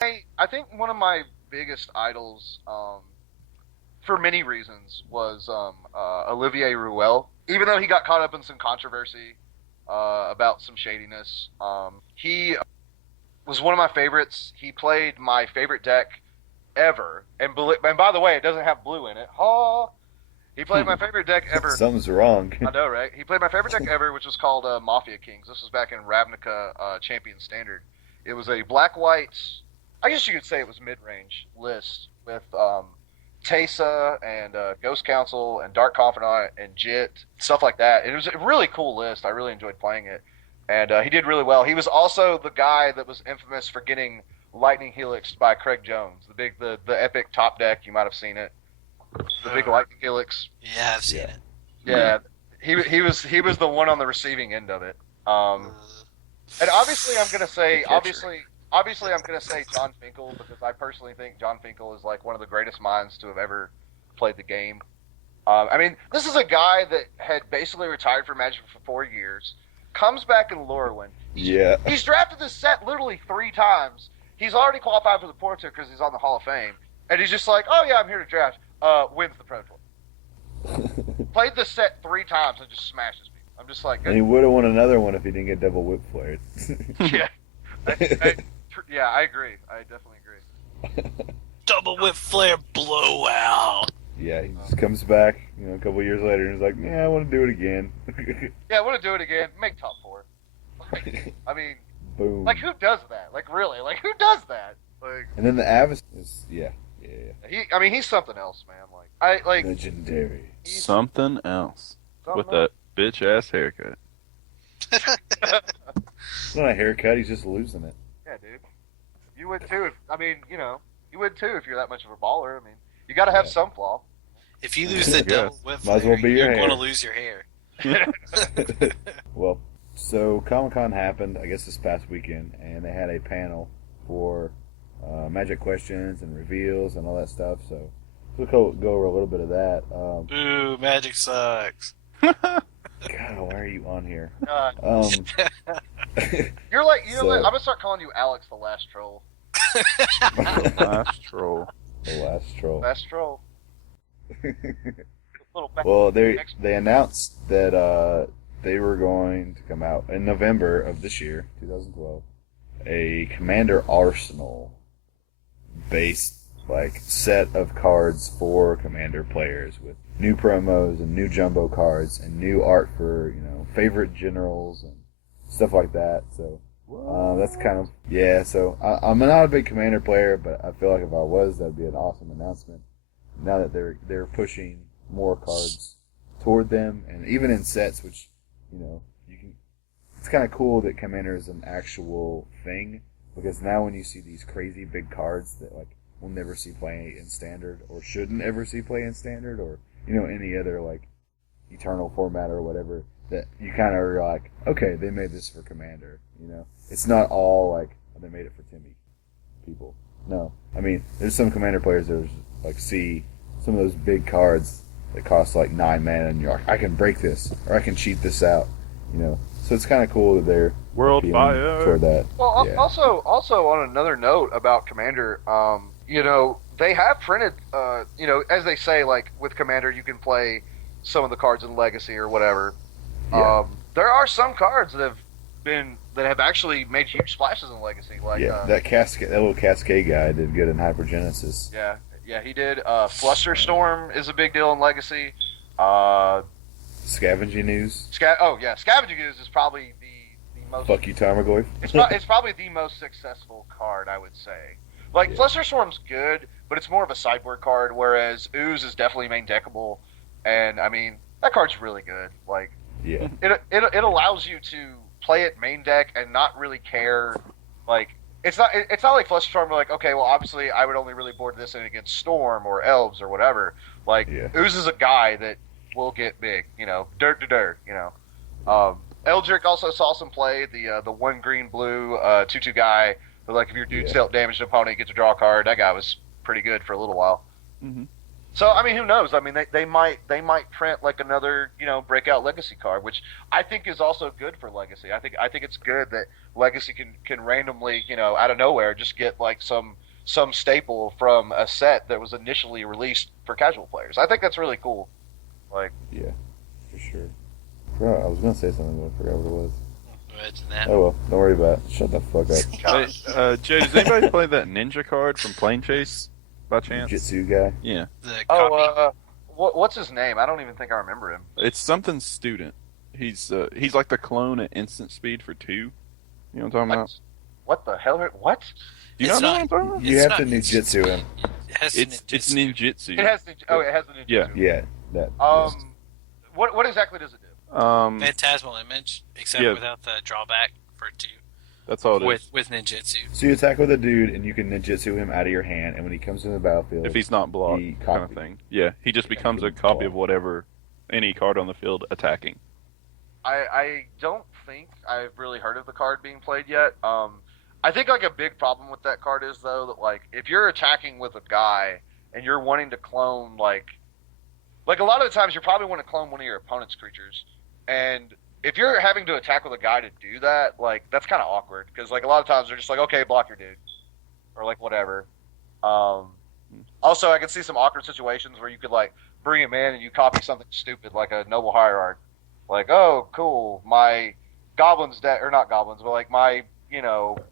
I think one of my biggest idols, for many reasons, was Olivier Ruel. Even though he got caught up in some controversy about some shadiness, he was one of my favorites. He played my favorite deck ever, and by the way, it doesn't have blue in it. Ha! He played my favorite deck ever. Something's wrong. I know, right? He played my favorite deck ever, which was called Mafia Kings. This was back in Ravnica Champion Standard. It was a black-white, I guess you could say it was mid-range list with Teysa and Ghost Council and Dark Confidant and Jit, stuff like that. And it was a really cool list. I really enjoyed playing it. And he did really well. He was also the guy that was infamous for getting Lightning Helix by Craig Jones, the epic top deck. You might have seen it. The big Lightning Helix. Yeah, I've seen it. Yeah, he was the one on the receiving end of it. And obviously, I'm gonna say obviously I'm gonna say John Finkel, because I personally think John Finkel is like one of the greatest minds to have ever played the game. I mean, this is a guy that had basically retired from Magic for 4 years, comes back in Lorwyn. He's drafted this set literally 3 times. He's already qualified for the Pro Tour because he's on the Hall of Fame, and he's just like, oh yeah, I'm here to draft. Wins the Pro Tour. Played the set 3 times and just smashes people. I'm just like, and he would have won another one if he didn't get double whip flared. Yeah, I agree. I definitely agree. Double whip flare blowout. Yeah, he just comes back, a couple years later, and he's like, yeah, I want to do it again. Yeah, I want to do it again. Make top 4. I mean, boom. Like, who does that? Like, really? Like, who does that? Like, and then the Avis is, yeah. He's something else, man. Legendary. Something else. With that bitch ass haircut. It's not a haircut, he's just losing it. Yeah, dude. You would too you would too if you're that much of a baller. I mean, you gotta have some flaw. If you lose the double whip might as well be you're your going to hair. lose your hair. Well, so Comic-Con happened, I guess, this past weekend, and they had a panel for Magic questions and reveals and all that stuff, so we'll go over a little bit of that. Boo, Magic sucks. God, why are you on here? You're like, what? I'm gonna start calling you Alex the Last Troll. Last troll. The last troll. Last Troll. Well, they announced that they were going to come out in November of this year, 2012, a Commander Arsenal based set of cards for Commander players with new promos and new jumbo cards and new art for favorite generals and stuff like that. So that's kind of So I'm not a big Commander player, but I feel like if I was, that'd be an awesome announcement. Now that they're pushing more cards toward them, and even in sets, which you can. It's kind of cool that Commander is an actual thing, because now when you see these crazy big cards that we'll never see play in Standard, or shouldn't ever see play in Standard, or any other Eternal format or whatever, that you kind of are like, okay, they made this for Commander. It's not all they made it for Timmy people. No, I mean there's some Commander players that see some of those big cards that cost 9 mana, and you're like, I can break this, or I can cheat this out. So it's kind of cool that they're World appealing Fire toward that. Well, Yeah. also on another note about Commander, they have printed, as they say, with Commander, you can play some of the cards in Legacy or whatever. Yeah. There are some cards that have actually made huge splashes in Legacy. That little Cascade guy did good in Hypergenesis. Yeah, he did. Flusterstorm is a big deal in Legacy. Scavenging News. Scavenging Ooze is probably the most. Fuck you, Tarmogoyf. It's probably the most successful card, I would say. Flusterstorm's good, but it's more of a sideboard card, whereas Ooze is definitely main deckable, and I mean that card's really good. Yeah. It allows you to play it main deck and not really care. It's not like Flusterstorm. Okay, well obviously I would only really board this in against Storm or Elves or whatever. Ooze is a guy that will get big. Dirt to dirt. Eldrick also saw some play. The 1 green blue 2/2 guy. But if your dude's dealt damage to an opponent, you get to draw a card. That guy was pretty good for a little while. Mm-hmm. So I mean, who knows? I mean, they might print like another breakout Legacy card, which I think is also good for Legacy. I think it's good that Legacy can randomly out of nowhere just get like some staple from a set that was initially released for casual players. I think that's really cool. Like, Yeah, for sure. I was gonna say something, but I forgot what it was. Imagine that. Oh well, don't worry about it. Shut the fuck up. Hey, Jay, does anybody play that ninja card from Plane Chase by chance? Jitsu guy. Yeah. The copy. what's his name? I don't even think I remember him. It's something student. He's like the clone at instant speed for 2. You know what I'm talking about? What the hell? What? Do you It's not know what not- I'm talking about? You It's have not- to ninjutsu him. It has It's ninjutsu. It has the it has the ninja. Yeah. Yeah, that. What exactly does it do? Phantasmal image, except Yeah. without the drawback for 2 That's all it is. with ninjutsu. So you attack with a dude, and you can ninjutsu him out of your hand, and when he comes in the battlefield, If he's not blocked, He kind of copied. thing. Yeah, he just becomes a copy of whatever any card on the field attacking. I don't think I've really heard of the card being played yet. I think like a big problem with that card is though that like if you're attacking with a guy and you're wanting to clone like a lot of the times you probably want to clone one of your opponent's creatures, and if you're having to attack with a guy to do that, like that's kind of awkward because like a lot of times they're just like, okay, block your dude or like whatever. Also, I can see some awkward situations where you could like bring him in and you copy something stupid like a noble hierarch. Like, oh, cool, my goblins deck, or not goblins, but like my,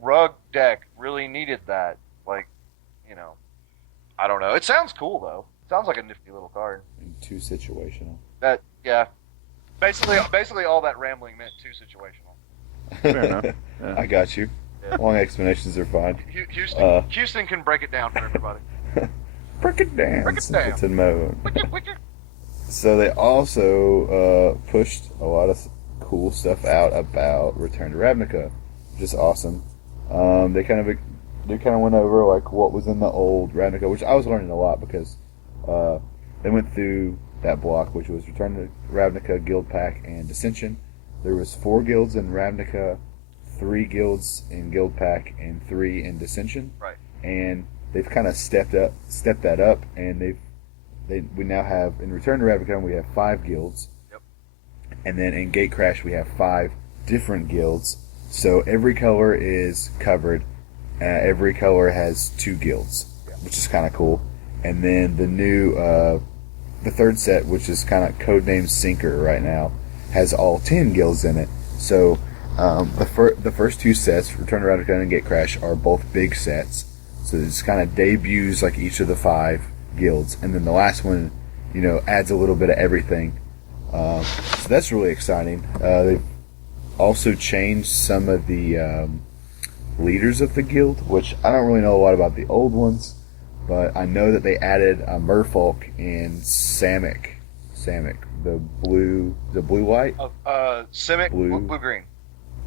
rug deck really needed that. Like, I don't know. It sounds cool though. Sounds like a nifty little card. and too situational. That, yeah. Basically all that rambling meant too situational. Fair enough. Yeah. I got you. Yeah. Long explanations are fine. Houston, Houston can break it down for everybody. Break it down. Break it down. Simpleton mode. Wicked. So they also pushed a lot of cool stuff out about Return to Ravnica, which is awesome. They kind of went over like what was in the old Ravnica, which I was learning a lot because they went through that block, which was Return to Ravnica, Guild Pack, and Dissension. There was 4 guilds in Ravnica, 3 guilds in Guild Pack, and 3 in Dissension. Right. And they've kind of stepped that up, and we now have in Return to Ravnica we have 5 guilds. Yep. And then in Gatecrash we have 5 different guilds. So every color is covered. Every color has 2 guilds, which is kind of cool. And then the new, the third set, which is kind of codenamed Sinker right now, has all 10 guilds in it. So the first 2 sets, Return to Ravnica and Gatecrash, are both big sets. So it's kind of debuts like each of the 5 guilds, and then the last one, adds a little bit of everything. So that's really exciting. They've also changed some of the leaders of the guild, which I don't really know a lot about the old ones, but I know that they added Merfolk and Samick, the blue white, Simic, Blue. blue green.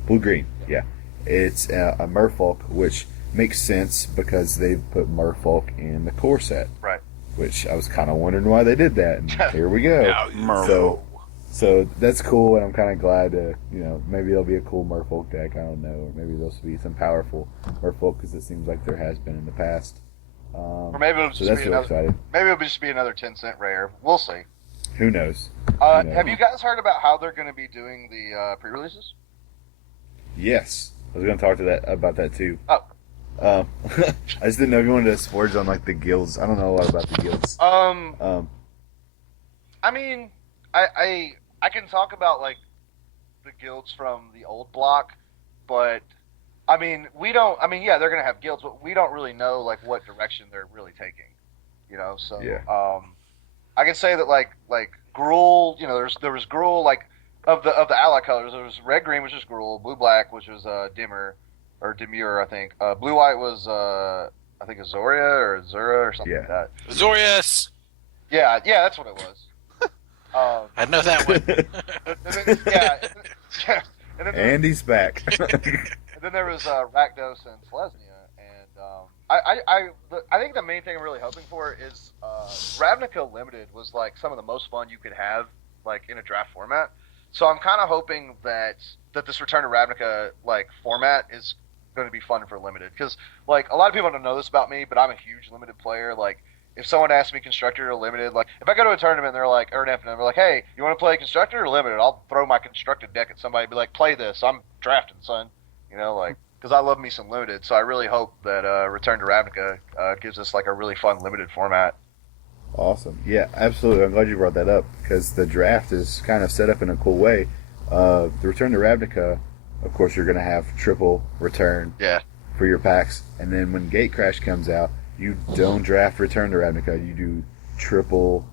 blue green. Yeah, it's a Merfolk, which makes sense because they've put Merfolk in the core set. Right. Which I was kind of wondering why they did that, and here we go. Merfolk. So that's cool, and I'm kind of glad to, maybe there'll be a cool Merfolk deck, I don't know, or maybe there'll be some powerful Merfolk, because it seems like there has been in the past. Or maybe it'll So just that's be really another. exciting. Maybe it'll just be another 10-cent rare. We'll see. Who knows? know. Have you guys heard about how they're going to be doing the pre-releases? Yes, I was going to talk about that too. Oh. I just didn't know if you wanted to splurge on like the guilds. I don't know a lot about the guilds. I mean, I can talk about like the guilds from the old block, but I mean, we don't. I mean, yeah, they're gonna have guilds, but we don't really know like what direction they're really taking. So Yeah. I can say that like Gruul. There was Gruul like of the ally colors. There was red green, which is Gruul, blue black, which was Dimmer or Demure, I think. Blue white was I think Azoria or Azura or something like that. Azorius! Yeah, that's what it was. I know that one. And then, yeah. And then, And he's back. and then there was Rakdos and Selesnya, and I think the main thing I'm really hoping for is Ravnica Limited was like some of the most fun you could have like in a draft format. So I'm kind of hoping that this Return to Ravnica like format is going to be fun for Limited, because like a lot of people don't know this about me, but I'm a huge Limited player. Like if someone asks me constructed or limited, like if I go to a tournament and they're like, or an F and they're like, hey, you want to play constructed or limited? I'll throw my constructed deck at somebody and be like, play this. I'm drafting, son. You know, like, because I love me some limited. So I really hope that Return to Ravnica gives us like a really fun limited format. Awesome. Yeah, absolutely. I'm glad you brought that up because the draft is kind of set up in a cool way. The Return to Ravnica, of course, you're going to have triple return for your packs. And then when Gatecrash comes out, you don't draft Return to Ravnica. You do triple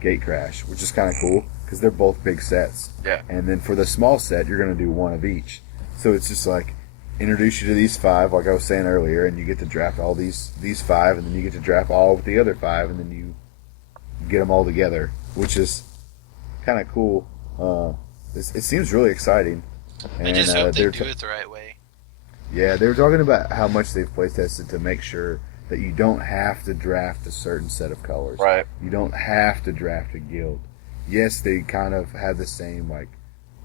Gatecrash, which is kind of cool because they're both big sets. Yeah. And then for the small set, you're going to do one of each. So it's just like introduce you to these 5, like I was saying earlier, and you get to draft all these 5, and then you get to draft all with the other 5, and then you get them all together, which is kind of cool. It seems really exciting. I just hope they do it the right way. Yeah, they were talking about how much they've play tested to make sure that you don't have to draft a certain set of colors. Right. You don't have to draft a guild. Yes, they kind of have the same like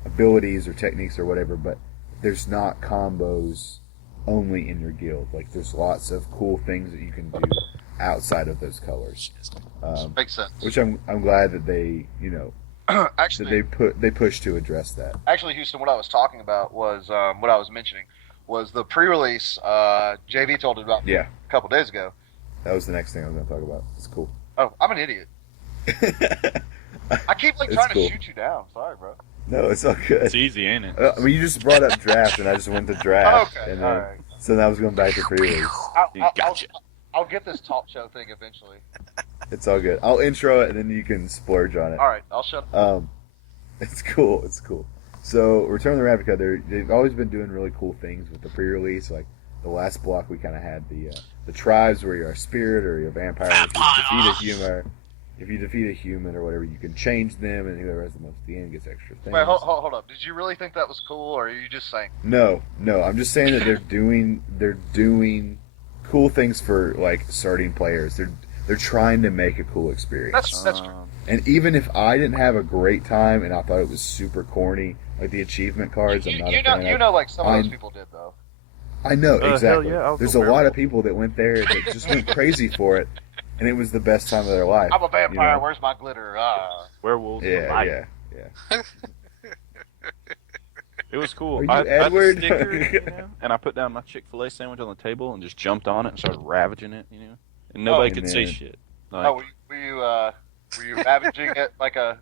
abilities or techniques or whatever, but there's not combos only in your guild. Like there's lots of cool things that you can do outside of those colors. Makes sense. Which I'm glad that they, you know, Actually, they push to address that. Actually, Houston, what I was talking about was what I was mentioning was the pre-release. JV told it about Yeah, a couple days ago. that was the next thing I was going to talk about. It's cool. Oh, I'm an idiot. I keep like It's trying cool. to shoot you down. Sorry, bro. No, it's all good. It's easy, ain't it? I mean, you just brought up draft, and I just went to draft. Okay, and all then, right. So now I was going back to pre-release. Gotcha. I'll get this talk show thing eventually. It's all good. I'll intro it, and then you can splurge on it. All right, I'll shut up. It's cool. It's cool. So, Return of the Ravnica, they've always been doing really cool things with the pre-release. Like the last block, we kind of had the tribes where you're a spirit or you're a vampire. If you defeat a human or whatever, you can change them, and whoever has the most at the end gets extra things. Wait, hold up. Did you really think that was cool, or are you just saying? No. I'm just saying that they're doing cool things for like starting players. They're trying to make a cool experience. That's true. And even if I didn't have a great time and I thought it was super corny, like the achievement cards, I'm not a fan You of. know, like some of those people did though. I know hell exactly. yeah, I'll There's go a lot werewolf. of people that went there that just went crazy for it, and it was the best time of their life. I'm a vampire. you know? Where's my glitter? Werewolves. for Yeah, life. yeah. It was cool. Are you I had Edward? the sticker, you know, and I put down my Chick-fil-A sandwich on the table and just jumped on it and started ravaging it, you know. And nobody could say man. shit. Like, Oh, were you ravaging it like a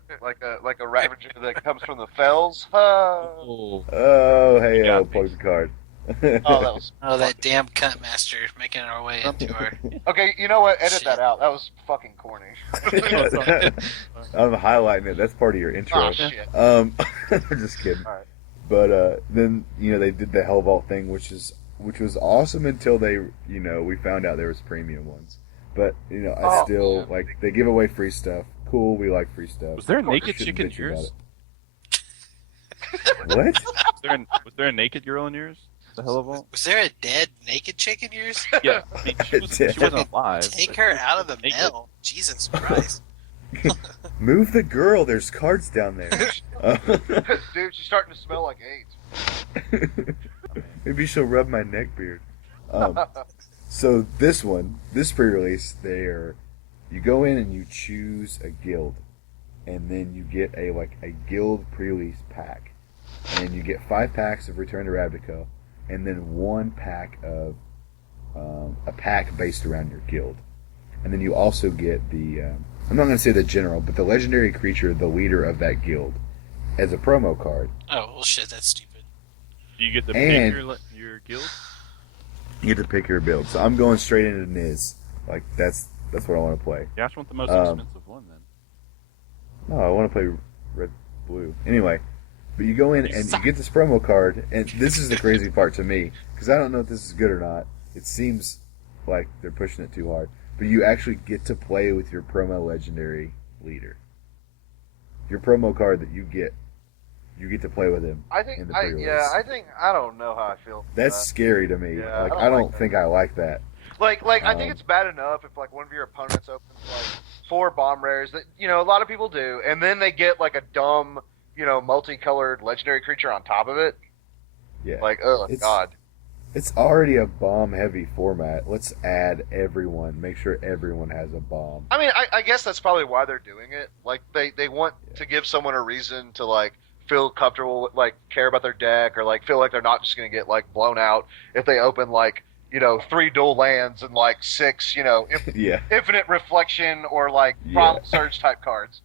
ravager that comes from the fells? oh, Oh, hey, got I'll me. plug the card. Oh, that was Oh, that damn cunt master making our way into our. okay. You know what? Edit Shit. that out. That was fucking corny. I'm highlighting it. That's part of your intro. Oh shit. I'm just kidding. All right. But then they did the Hell Vault thing, which was awesome until we found out there was premium ones. But I still like they give away free stuff. Cool, we like free stuff. was there a course. naked Shouldn't chick in bitch about yours? it. What? Was there a naked girl in yours? The hell of all? Was there a dead naked chick in yours? Yeah, I mean, she wasn't alive. Take her out of the Naked. mail. Jesus Christ. Move the girl. There's cards down there. Dude, she's starting to smell like AIDS. Maybe she'll rub my neck beard. So this pre-release, you go in and you choose a guild, and then you get a guild pre-release pack, and you get 5 packs of Return to Ravnica, and then 1 pack of a pack based around your guild, and then you also get the I'm not going to say the general, but the legendary creature, the leader of that guild, as a promo card. Oh, well, shit, that's stupid. Do you get to And- pick your guild? You get to pick your build. So I'm going straight into Niz. Like that's what I want to play. Yeah, I just want the most Um, expensive one then. No, I want to play red, blue. Anyway, but you go in and you get this promo card, and this is the crazy part to me because I don't know if this is good or not. It seems like they're pushing it too hard, but you actually get to play with your promo legendary leader. Your promo card that you get to play with him. I think. in the pre-release. I don't know how I feel. about That's that. scary to me. Yeah, like I I don't don't like that. think I like that. Like I think Um, it's bad enough if like one of your opponents opens like 4 bomb rares that a lot of people do, and then they get like a dumb multicolored legendary creature on top of it. Yeah. Like, oh It's- god. It's already a bomb-heavy format. Let's add everyone. Make sure everyone has a bomb. I mean, I guess that's probably why they're doing it. Like, they want to give someone a reason to, like, feel comfortable, like, care about their deck, or, like, feel like they're not just going to get, like, blown out if they open, like, 3 dual lands and, like, 6, Yeah. infinite reflection or, like, problem surge type cards.